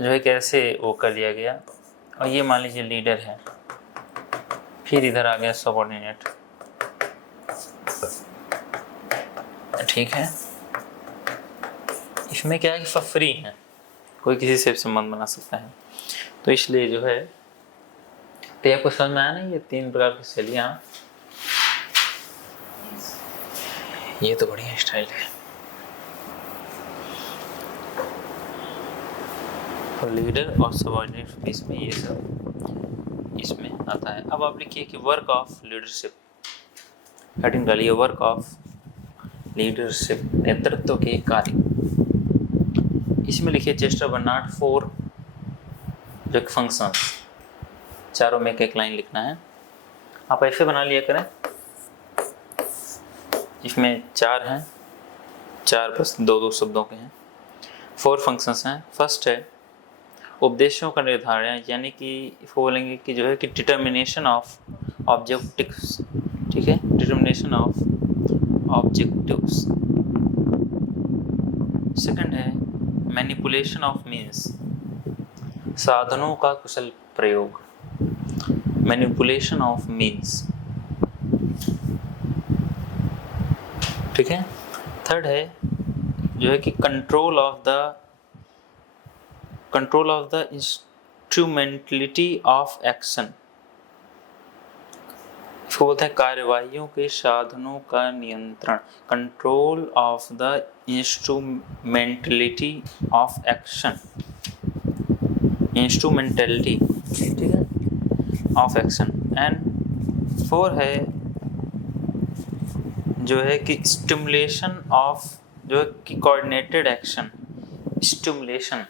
जो है कैसे वो कर लिया गया। और ये मान लीजिए लीडर है, फिर इधर आ गया सबऑर्डिनेट, ठीक है। इसमें क्या है कि सब फ्री है, कोई किसी से संबंध बना सकता है। तो इसलिए जो है, तो आपको समझ में आया ना ये तीन प्रकार की शैलियाँ? ये तो बढ़िया स्टाइल है। और लीडर और सबऑर्डिनेट बीच में ये सब इसमें आता है। अब आप लिखिए कि वर्क ऑफ लीडरशिप, हेडिंग डालिए वर्क ऑफ लीडरशिप, नेतृत्व के कार्य। इसमें लिखिए चेस्टर बर्नार्ड 4 जो फंक्शंस, चारों में एक लाइन लिखना है। आप ऐसे बना लिया करें, इसमें 4 हैं, 4 बस 2-2 शब्दों के हैं। 4 फंक्शंस हैं। फर्स्ट है उपदेशों का निर्धारण, यानी कि बोलेंगे कि जो है कि डिटर्मिनेशन ऑफ ऑब्जेक्टिव्स, ठीक है, डिटर्मिनेशन ऑफ ऑब्जेक्टिव्स। सेकंड है मैनिपुलेशन ऑफ मीन्स, साधनों का कुशल प्रयोग, मैनिपुलेशन ऑफ मीन्स, ठीक है। थर्ड है जो है कि control of the instrumentality of action, इसको बोलते हैं कार्यवाहियों के साधनों का नियंत्रण, control of the instrumentality of action, instrumentality, ठीक है, ऑफ एक्शन। एंड 4 है जो है कि स्टिमुलेशन ऑफ, जो है कि कोऑर्डिनेटेड एक्शन, स्टिमुलेशन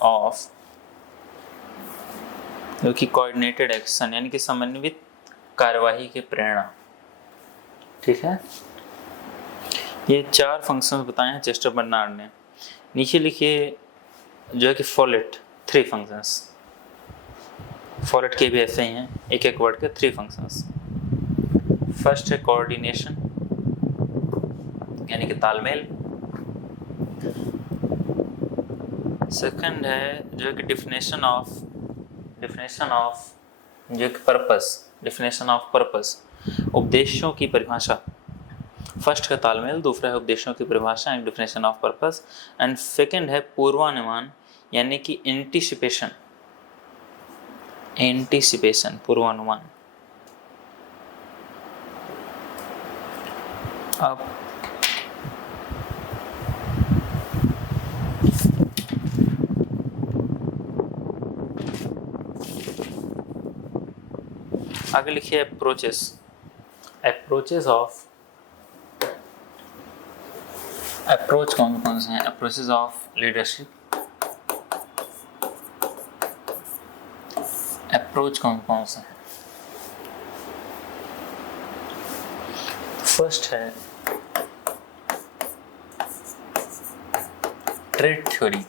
ऑफ, जो कि कोऑर्डिनेटेड एक्शन यानी कि समन्वित कार्यवाही की प्रेरणा, ठीक है। ये 4 फंक्शंस बताए हैं चेस्टर बर्नार्ड ने। नीचे लिखिए जो है कि फॉलेट 3 फंक्शंस, फॉलेट के भी ऐसे ही हैं, एक एक वर्ड के 3 फंक्शंस। फर्स्ट है कोऑर्डिनेशन यानी कि तालमेल। सेकंड है जो है कि डिफिनेशन ऑफ जो कि पर्पस, डिफिनेशन ऑफ पर्पस, उपदेशों की परिभाषा। फर्स्ट है तालमेल, दूसरा है उपदेशों की परिभाषा and definition of purpose, and second है पूर्वानुमान यानी कि एंटीसिपेशन, पूर्वानुमान। अब आगे लिखिए अप्रोच कौन कौन से हैं? अप्रोचेस ऑफ लीडरशिप, अप्रोच कौन कौन सा है? फर्स्ट है ट्रेड थ्योरी।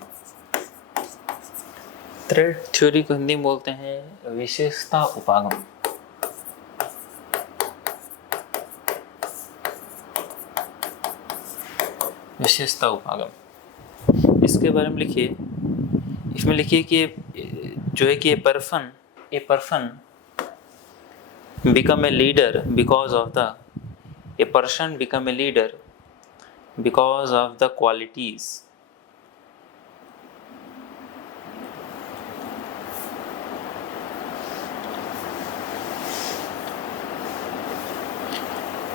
ट्रेड थ्योरी को हिंदी में बोलते हैं विशेषता उपागम। विशेषता उपागम, इसके बारे में लिखिए। इसमें लिखिए कि जो है कि a person become a leader because of the a person become a leader because of the qualities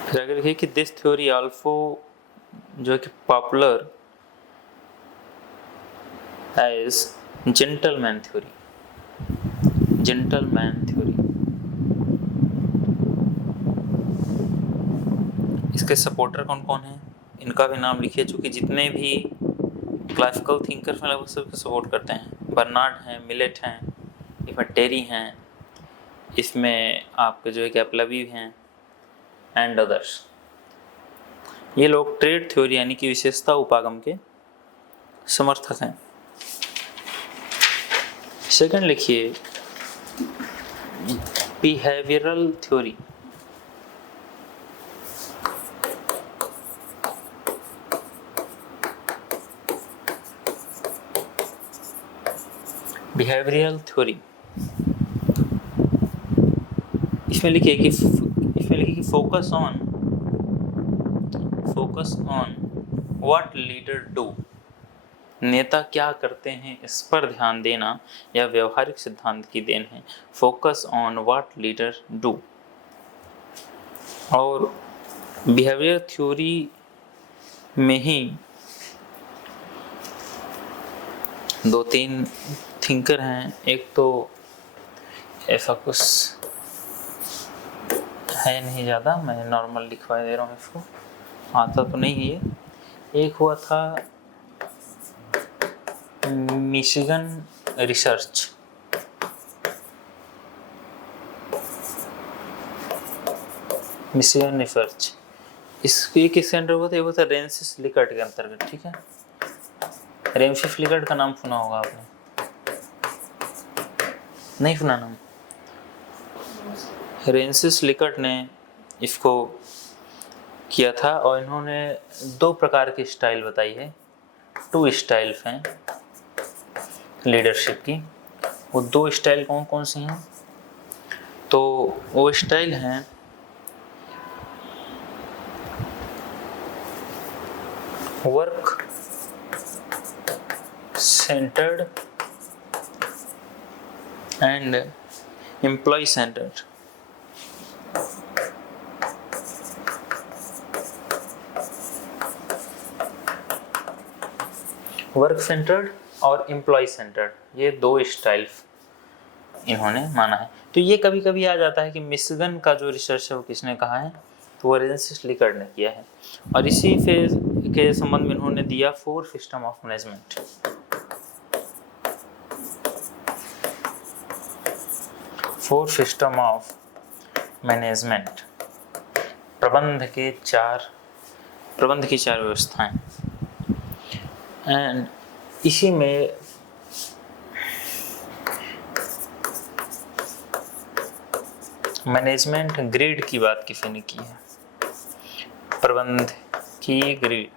फिर आगे लिखिए कि दिस थ्योरी आल्सो जो है कि popular as gentleman theory. Gentleman theory, इसके सपोर्टर कौन कौन हैं इनका भी नाम लिखिए, चूँकि जितने भी क्लासिकल थिंकर्स हैं लगभग सबको सपोर्ट करते हैं। बर्नार्ड हैं, मिलेट हैं, इसमें टेरी हैं, इसमें आपके जो है कि एप्लबी हैं एंड अदर्स। ये लोग ट्रेड थ्योरी यानी कि विशेषता उपागम के समर्थक हैं। सेकंड लिखिए बिहेवियरल थ्योरी। बिहेवियरल थ्योरी, इसमें लिखिए कि focus on what leader do, नेता क्या करते हैं इस पर ध्यान देना या व्यवहारिक सिद्धांत की देन है। Focus on what leader do. और बिहेवियर थ्योरी में ही दो तीन थिंकर हैं, एक तो ऐसा कुछ है नहीं ज़्यादा, मैं नॉर्मल लिखवा दे रहा हूँ, इसको आता तो नहीं है ये। एक हुआ था मिशिगन रिसर्च, इसके किसके अंडर हुआ था? ये हुआ था रेंसिस लिकर्ट के अंतर्गत। ठीक है, रेंसिस लिकर्ट का नाम सुना होगा आपने, नहीं सुना नाम? रेंसिस लिकर्ट ने इसको किया था और इन्होंने दो प्रकार की स्टाइल बताई है। 2 स्टाइल्स हैं लीडरशिप की। वो 2 स्टाइल कौन कौन सी हैं? तो वो स्टाइल हैं work centred and employee centred. Work centred और एम्प्लॉय सेंटर्ड, ये 2 स्टाइल्स इन्होंने माना है। तो ये कभी कभी आ जाता है कि मिशिगन का जो रिसर्च है वो किसने कहा है, तो वो रेंसिस लिकर्ट ने किया है। और इसी फेज के संबंध में इन्होंने दिया 4 system of management. 4 system of management, प्रबंध की 4 व्यवस्थाएं। एंड इसी में मैनेजमेंट ग्रिड की बात किसी ने की है। प्रबंध की ग्रिड,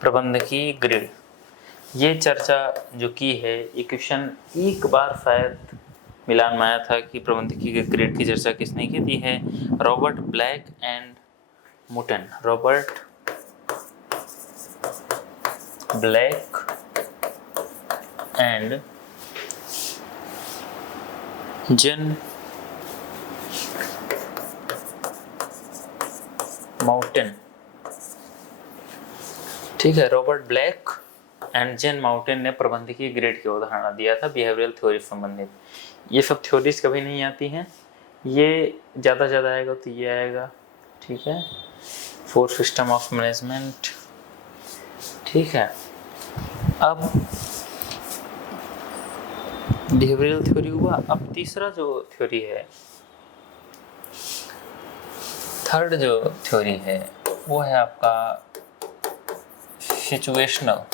प्रबंध की ग्रिड, ये चर्चा जो की है, ये क्वेश्चन एक बार शायद मिलान में आया था कि प्रबंधकीय के ग्रेड की चर्चा किसने की थी है? Robert Blake and Mouton. Robert Blake and Jane Mouton. ठीक है, Robert Blake and Jane Mouton ने प्रबंधकीय ग्रेड की उदाहरण दिया था बिहेवियरल थ्योरी संबंधित। ये सब थ्योरीज कभी नहीं आती हैं, ये ज़्यादा आएगा तो ये आएगा। ठीक है, 4 सिस्टम ऑफ मैनेजमेंट। ठीक है, अब बिहेवियरल थ्योरी हुआ। अब तीसरा जो थ्योरी है, थर्ड जो थ्योरी है वो है आपका सिचुएशनल।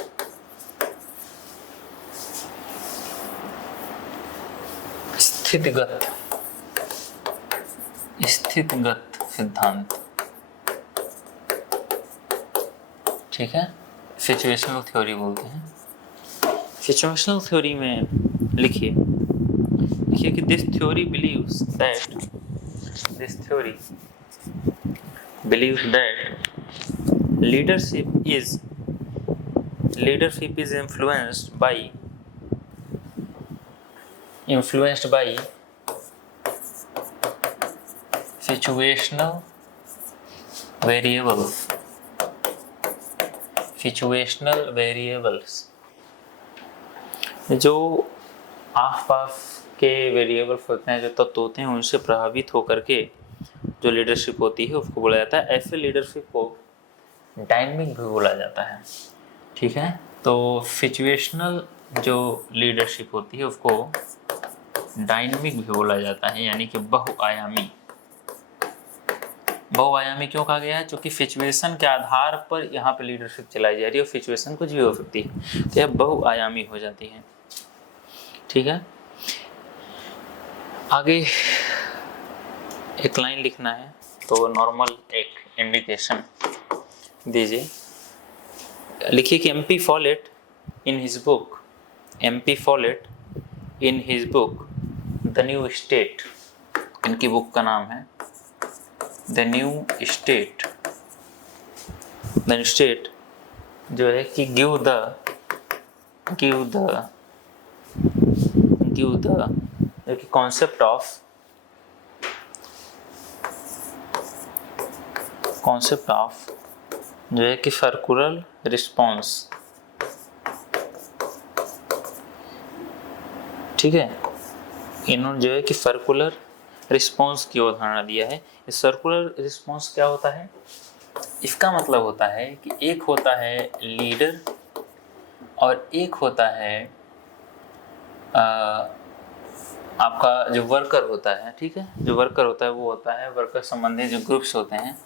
स्थितिगत सिद्धांत, ठीक है, सिचुएशनल थ्योरी बोलते हैं। सिचुएशनल थ्योरी में लिखिए कि this theory believes that leadership is influenced by situational variables जो आसपास के वेरिएबल्स होते हैं, जो तत्व होते हैं, उनसे प्रभावित होकर के जो लीडरशिप होती है उसको बोला जाता है। ऐसे लीडरशिप को डायनेमिक भी बोला जाता है, ठीक है। तो सिचुएशनल जो लीडरशिप होती है उसको डायनेमिक भी बोला जाता है, यानी कि बहुआयामी। बहुआयामी क्यों कहा गया है? क्योंकि सिचुएशन के आधार पर यहाँ पे लीडरशिप चलाई जा रही है और सिचुएशन कुछ भी हो सकती है, तो यह बहुआयामी हो जाती है, ठीक है। आगे एक लाइन लिखना है, तो नॉर्मल एक इंडिकेशन दीजिए। लिखिए कि MP Follett in his book the new state, इनकी बुक का नाम है द न्यू स्टेट, जो है कि गिव द जो कि कॉन्सेप्ट ऑफ जो है कि सर्कुलर रिस्पॉन्स, ठीक है। इन्होंने जो है कि सर्कुलर रिस्पॉन्स की अवधारणा दिया है। इस सर्कुलर रिस्पॉन्स क्या होता है? इसका मतलब होता है कि एक होता है लीडर और एक होता है आपका जो वर्कर होता है, ठीक है। जो वर्कर होता है वो होता है वर्कर संबंधी जो ग्रुप्स होते हैं।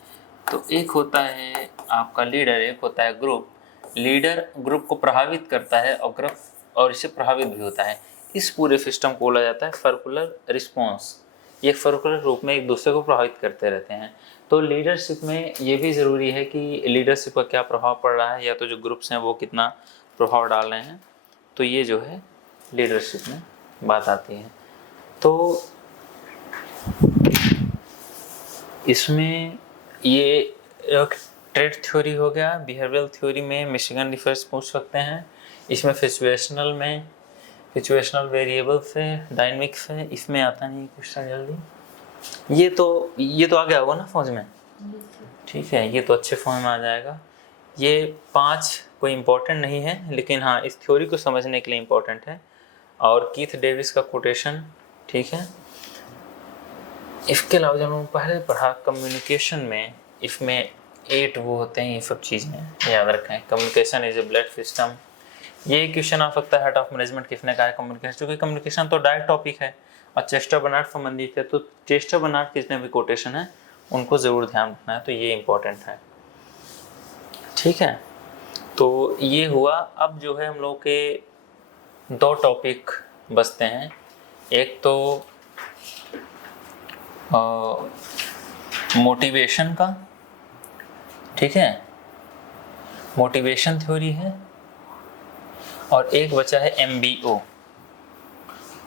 तो एक होता है आपका लीडर, एक होता है ग्रुप। लीडर ग्रुप को प्रभावित करता है और ग्रुप और इससे प्रभावित भी होता है। इस पूरे सिस्टम को बोला जाता है सर्कुलर रिस्पॉन्स। ये सर्कुलर रूप में एक दूसरे को प्रभावित करते रहते हैं। तो लीडरशिप में ये भी ज़रूरी है कि लीडरशिप का क्या प्रभाव पड़ रहा है, या तो जो ग्रुप्स हैं वो कितना प्रभाव डाल रहे हैं। तो ये जो है लीडरशिप में बात आती है। तो इसमें ये एक ट्रेड थ्योरी हो गया। बिहेवियरल थ्योरी में मिशिगन डिफरेंस पूछ सकते हैं। इसमें सिचुएशनल वेरिएबल्स है, डायनेमिक्स है। इसमें आता नहीं क्वेश्चन जल्दी। ये तो आ गया होगा ना समझ में, ठीक है। ये तो अच्छे फॉर्म में आ जाएगा। ये 5 कोई इम्पोर्टेंट नहीं है, लेकिन हाँ इस थ्योरी को समझने के लिए इम्पोर्टेंट है। और कीथ डेविस का कोटेशन, ठीक है। इसके अलावा जब हम पहले पढ़ा कम्युनिकेशन में, इसमें 8 वो होते हैं, ये सब चीज़ें याद रखें। Communication is a blood system. ये क्वेश्चन आ सकता है हेड ऑफ मैनेजमेंट किसने कहा है कम्युनिकेशन, क्योंकि कम्युनिकेशन तो डायरेक्ट टॉपिक है और चेस्टर बर्नार्ड संबंधित है। तो चेस्टर बर्नार्ड कितने भी कोटेशन है उनको ज़रूर ध्यान रखना है, तो ये इम्पोर्टेंट है, ठीक है। तो ये हुआ। अब जो है हम लोग के 2 टॉपिक बचते हैं। एक तो मोटिवेशन का, ठीक है, मोटिवेशन थ्योरी है। और एक बचा है MBO,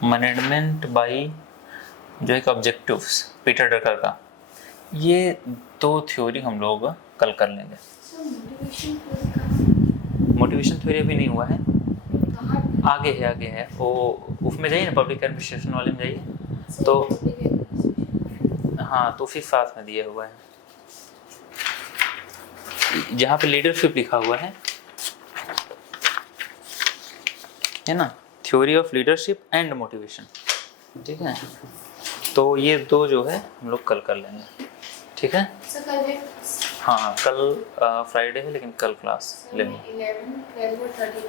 मैनेजमेंट बाय जो एक ऑब्जेक्टिव्स, पीटर ड्रकर का। ये 2 थ्योरी हम लोग कल कर लेंगे। मोटिवेशन थ्योरी अभी नहीं हुआ है, आगे है वो। उसमें जाइए ना, पब्लिक एडमिनिस्ट्रेशन वाले में जाइए तो हाँ, तो फिर साथ में दिया हुआ है जहाँ पे लीडरशिप लिखा हुआ है ना, theory of leadership and motivation, ठीक है। तो ये 2 जो है हम लोग कल कर लेंगे, ठीक है। हाँ, कल फ्राइडे है लेकिन कल क्लास लेंगे। 11, 12 और 13